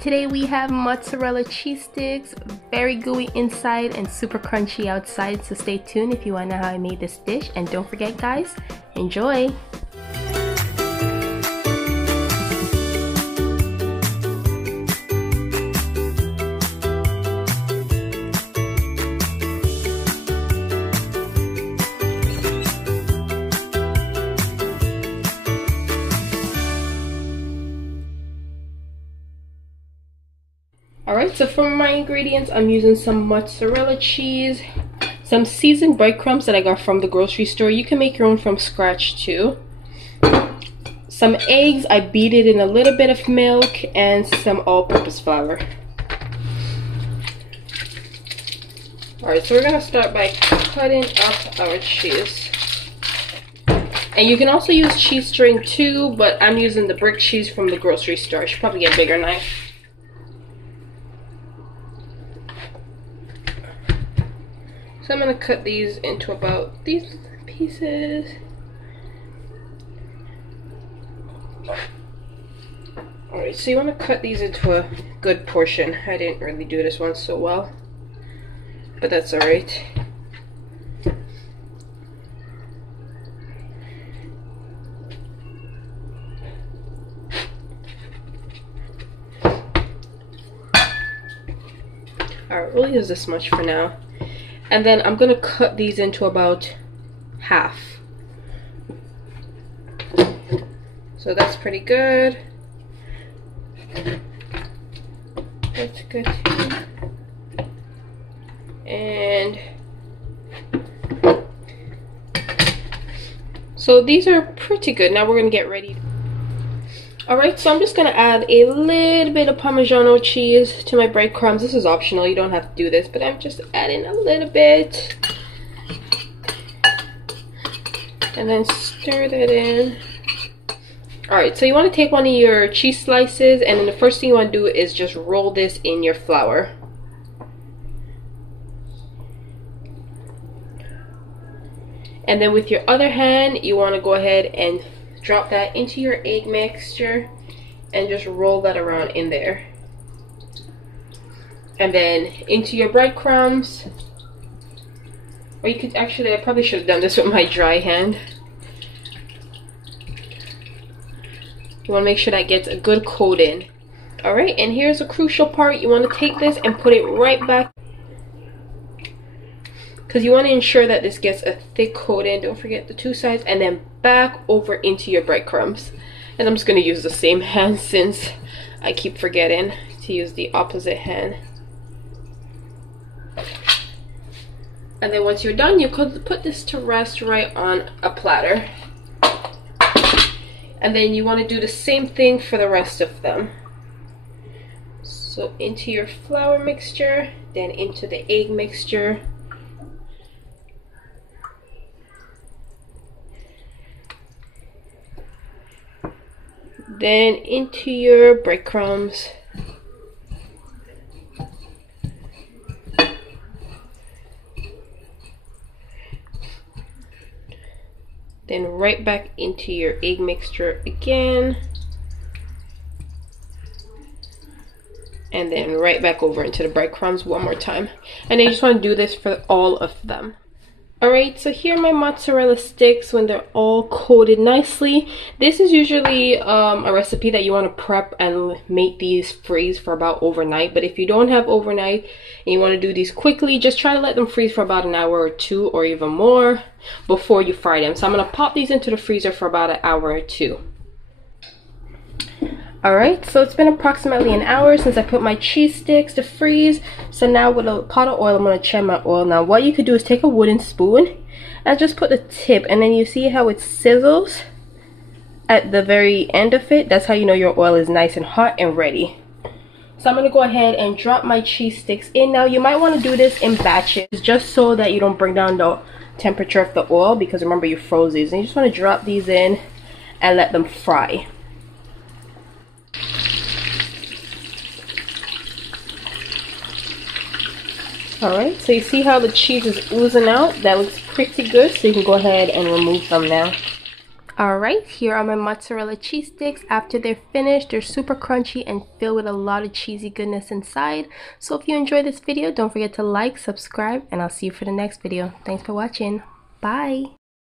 Today we have mozzarella cheese sticks, very gooey inside and super crunchy outside, so stay tuned if you want to know how I made this dish, and don't forget guys, enjoy! Alright, so for my ingredients, I'm using some mozzarella cheese, some seasoned breadcrumbs that I got from the grocery store. You can make your own from scratch too. Some eggs, I beat it in a little bit of milk, and some all-purpose flour. Alright, so we're going to start by cutting up our cheese. And you can also use cheese string too, but I'm using the brick cheese from the grocery store. I should probably get a bigger knife. So I'm going to cut these into about these pieces. Alright, so you want to cut these into a good portion. I didn't really do this one so well, but that's alright. Alright, we'll use this much for now. And then I'm going to cut these into about half. So that's pretty good. That's good too. And so these are pretty good. Now we're going to get ready. Alright, so I'm just going to add a little bit of Parmigiano cheese to my breadcrumbs. This is optional, you don't have to do this, but I'm just adding a little bit. And then stir that in. Alright, so you want to take one of your cheese slices, and then the first thing you want to do is just roll this in your flour. And then with your other hand, you want to go ahead and drop that into your egg mixture and just roll that around in there. And then into your breadcrumbs. Or you could actually, I probably should have done this with my dry hand. You want to make sure that gets a good coat in. Alright, and here's a crucial part. You want to take this and put it right back, because you want to ensure that this gets a thick coat in. Don't forget the two sides, and then back over into your breadcrumbs. And I'm just going to use the same hand since I keep forgetting to use the opposite hand. And then once you're done, you could put this to rest right on a platter. And then you want to do the same thing for the rest of them. So into your flour mixture, then into the egg mixture. Then into your breadcrumbs. Then right back into your egg mixture again. And then right back over into the breadcrumbs one more time. And then you just want to do this for all of them. Alright, so here are my mozzarella sticks when they're all coated nicely. This is usually a recipe that you want to prep and make these freeze for about overnight. But if you don't have overnight and you want to do these quickly, just try to let them freeze for about an hour or two or even more before you fry them. So I'm going to pop these into the freezer for about an hour or two. Alright, so it's been approximately an hour since I put my cheese sticks to freeze. So now with a pot of oil, I'm going to check my oil. Now what you could do is take a wooden spoon and just put the tip, and then you see how it sizzles at the very end of it. That's how you know your oil is nice and hot and ready. So I'm going to go ahead and drop my cheese sticks in. Now you might want to do this in batches just so that you don't bring down the temperature of the oil, because remember you froze these. And you just want to drop these in and let them fry. Alright, so you see how the cheese is oozing out? That looks pretty good, so you can go ahead and remove them now. Alright, here are my mozzarella cheese sticks. After they're finished, they're super crunchy and filled with a lot of cheesy goodness inside. So if you enjoyed this video, don't forget to like, subscribe, and I'll see you for the next video. Thanks for watching. Bye!